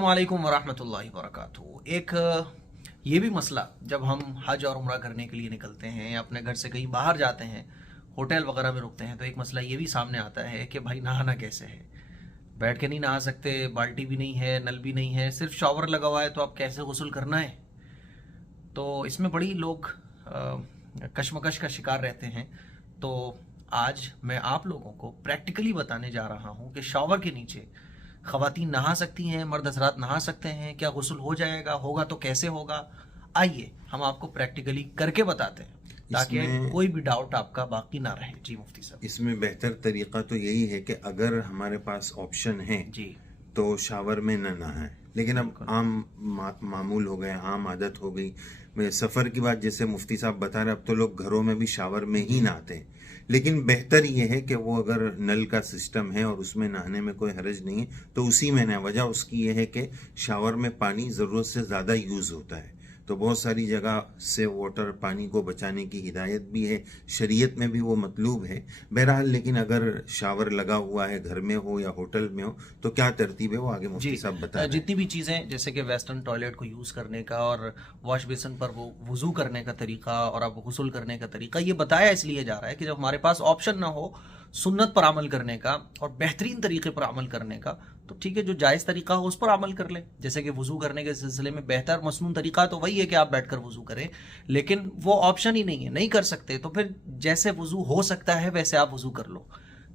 वालेकुम वरहमतुल्लाहि वबरकातुहू। एक ये भी मसला जब हम हज और उम्रा करने के लिए निकलते हैं या अपने घर से कहीं बाहर जाते हैं, होटल वगैरह में रुकते हैं, तो एक मसला ये भी सामने आता है कि भाई नहाना कैसे है। बैठ के नहीं नहा सकते, बाल्टी भी नहीं है, नल भी नहीं है, सिर्फ शॉवर लगा हुआ है, तो अब कैसे गुस्ल करना है। तो इसमें बड़ी लोग कशमकश का शिकार रहते हैं। तो आज मैं आप लोगों को प्रैक्टिकली बताने जा रहा हूँ कि शॉवर के नीचे ख़वातीन नहा सकती हैं, मर्द हज़रात नहा सकते हैं, क्या गुस्ल हो जाएगा, होगा तो कैसे होगा। आइए हम आपको प्रैक्टिकली करके बताते हैं ताकि कोई भी डाउट आपका बाकी ना रहे। जी मुफ्ती साहब, इसमें बेहतर तरीका तो यही है कि अगर हमारे पास ऑप्शन है जी तो शावर में न नहाएं, लेकिन अब आम मामूल हो गए, आम आदत हो गई। सफ़र की बात जैसे मुफ्ती साहब बता रहे, अब तो लोग घरों में भी शावर में ही नहाते हैं। लेकिन बेहतर ये है कि वो अगर नल का सिस्टम है और उसमें नहाने में कोई हर्ज नहीं है तो उसी में नहाएं। वजह उसकी ये है कि शावर में पानी ज़रूरत से ज़्यादा यूज़ होता है, तो बहुत सारी जगह से वाटर पानी को बचाने की हिदायत भी है, शरीयत में भी वो मतलूब है। बहरहाल लेकिन अगर शावर लगा हुआ है घर में हो या होटल में हो तो क्या तरतीब है वो आगे मुफ्ती साहब बता रहे हैं। जितनी भी चीज़ें जैसे कि वेस्टर्न टॉयलेट को यूज़ करने का और वॉश बेसिन पर वो वुज़ू करने का तरीका और अब गुस्ल करने का तरीका ये बताया इसलिए जा रहा है कि जब हमारे पास ऑप्शन ना हो सुन्नत पर अमल करने का और बेहतरीन तरीके पर अमल करने का, तो ठीक है, जो जायज़ तरीका हो उस पर अमल कर ले। जैसे कि वुज़ू करने के सिलसिले में बेहतर मसनून तरीका तो वही है कि आप बैठकर वुज़ू करें, लेकिन वो ऑप्शन ही नहीं है, नहीं कर सकते, तो फिर जैसे वुज़ू हो सकता है वैसे आप वुज़ू कर लो।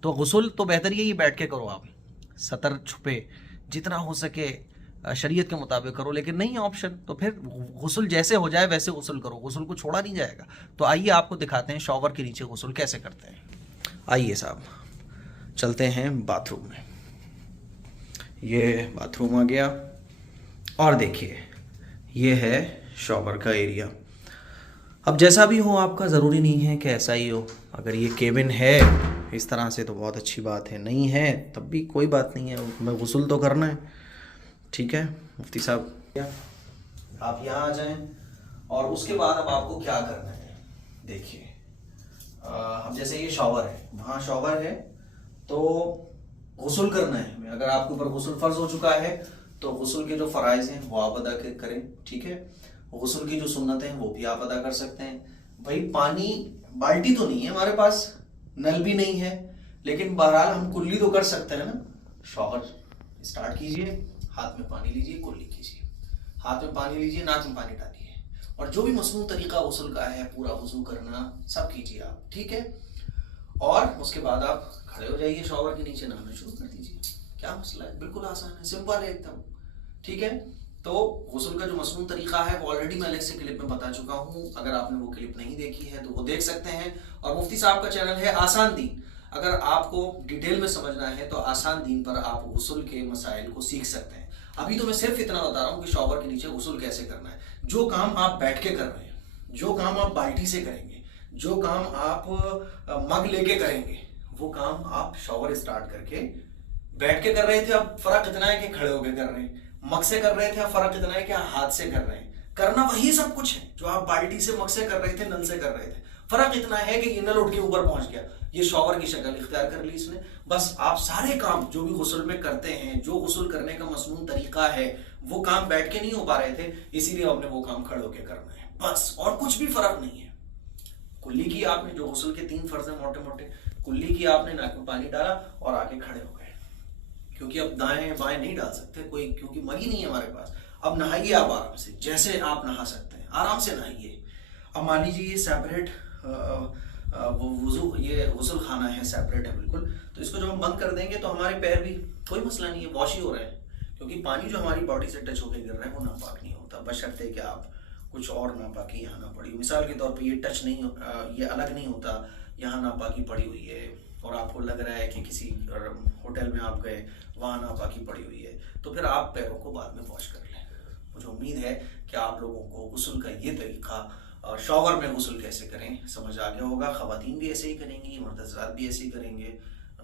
तो गुस्ल तो बेहतर यही बैठ के करो, आप सतर छुपे जितना हो सके शरीयत के मुताबिक करो, लेकिन नहीं है ऑप्शन तो फिर गुस्ल जैसे हो जाए वैसे गुस्ल करो, गुस्ल को छोड़ा नहीं जाएगा। तो आइए आपको दिखाते हैं शॉवर के नीचे गुस्ल कैसे करते हैं। आइए साहब चलते हैं बाथरूम में। ये बाथरूम आ गया और देखिए ये है शॉवर का एरिया। अब जैसा भी हो आपका, ज़रूरी नहीं है कि ऐसा ही हो। अगर ये केबिन है इस तरह से तो बहुत अच्छी बात है, नहीं है तब भी कोई बात नहीं है, मैं गुस्ल तो करना है। ठीक है मुफ्ती साहब, आप यहाँ आ जाएं और उसके बाद अब आपको क्या करना है देखिए। अब जैसे ये शॉवर है, वहाँ शॉवर है तो गुस्ल करना है। अगर आपके ऊपर गुस्ल फर्ज हो चुका है तो गुस्ल के जो फ़राइज़ हैं वो आप अदा करें, ठीक है। गुस्ल की जो सुन्नतें हैं वो भी आप अदा कर सकते हैं। भाई पानी बाल्टी तो नहीं है हमारे पास, नल भी नहीं है, लेकिन बहरहाल हम कुल्ली तो कर सकते हैं ना। शॉवर स्टार्ट कीजिए, हाथ में पानी लीजिए, कुल्ली कीजिए, हाथ में पानी लीजिए, नाक में पानी डालिए, और जो भी मसनून तरीका गुस्ल का है पूरा वुज़ू करना सब कीजिए आप, ठीक है। और उसके बाद आप खड़े हो जाइए, शॉवर के नीचे नहाना शुरू कर दीजिए। क्या मसला है, बिल्कुल आसान है, सिंपल है एकदम, ठीक है। तो गुस्ल का जो मसनून तरीका है वो ऑलरेडी मैं अलग से क्लिप में बता चुका हूँ, अगर आपने वो क्लिप नहीं देखी है तो वो देख सकते हैं। और मुफ्ती साहब का चैनल है आसान दीन, अगर आपको डिटेल में समझना है तो आसान दीन पर आप गुस्ल के मसाइल को सीख सकते हैं। अभी तो मैं सिर्फ इतना बता रहा हूँ कि शॉवर के नीचे गुस्ल कैसे करना है। जो काम आप बैठ के कर रहे हैं, जो काम आप बाल्टी से करेंगे, जो काम आप मग लेके करेंगे, वो काम आप शॉवर स्टार्ट करके बैठ के कर रहे थे, अब फर्क इतना है कि खड़े होके कर रहे हैं। मग से कर रहे थे, अब फर्क इतना है कि हाथ से कर रहे हैं। करना वही सब कुछ है जो आप बाल्टी से मग से कर रहे थे, नल से कर रहे थे। फर्क इतना है कि ये नल उठ के ऊपर पहुंच गया, ये शॉवर की शक्ल इख्तियार कर ली इसने। बस आप सारे काम जो भी गुस्ल में करते हैं, जो गुस्ल करने का मसनून तरीका है, वो काम बैठ के नहीं हो पा रहे थे, इसीलिए आपने वो काम खड़े होके करना है, बस, और कुछ भी फर्क नहीं है। कुल्ली की आपने, जो गुस्ल के 3 फर्ज है मोटे मोटे, कुल्ली की आपने, नाक में पानी डाला और आके खड़े हो गए, क्योंकि अब दाएं बाएं नहीं डाल सकते कोई, क्योंकि मगी नहीं है हमारे पास। अब नहाइए आप आराम से, जैसे आप नहा सकते हैं आराम से नहाइए। अब मान लीजिए ये सेपरेट वो वुज़ू, ये गुस्ल खाना है, सेपरेट है बिल्कुल, तो इसको जब हम बंद कर देंगे तो हमारे पैर भी कोई मसला नहीं है, वॉश ही हो रहे हैं, क्योंकि पानी जो हमारी बॉडी से टच होकर गिर रहा है वो नापाक नहीं होता, बशर्ते कि आप कुछ और नापाकी यहाँ ना पड़ी। मिसाल के तौर पे ये टच नहीं, ये अलग नहीं होता, यहाँ नापाकी पड़ी हुई है और आपको लग रहा है कि किसी होटल में आप गए वहाँ नापाकी पड़ी हुई है, तो फिर आप पैरों को बाद में वॉश कर लें। मुझे उम्मीद है कि आप लोगों को गुस्ल का ये तरीका और शॉवर में गुस्ल कैसे करें समझ आ गया होगा। ख़वातीन भी ऐसे ही करेंगी, मर्द हज़रात भी ऐसे ही करेंगे,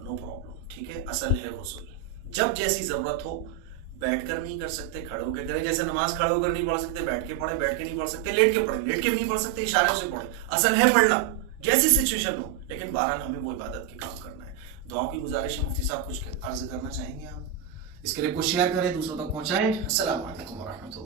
नो प्रॉब्लम, ठीक है। असल है गुस्ल, जब जैसी ज़रूरत हो, बैठ कर नहीं कर सकते खड़े होकर करें। जैसे नमाज खड़े होकर नहीं पढ़ सकते, बैठ के पढ़े, बैठ के नहीं पढ़ सकते लेट के पढ़े, लेट के भी नहीं पढ़ सकते इशारों से पढ़े। असल है पढ़ना जैसी सिचुएशन हो, लेकिन बहरहाल हमें वो इबादत के काम करना है। दुआओं की गुजारिश है। मुफ्ती साहब कुछ अर्ज करना चाहेंगे आप? اس کے لیے کچھ شیئر کریں, دوسروں تک پہنچائیں. السلام علیکم ورحمۃ اللہ.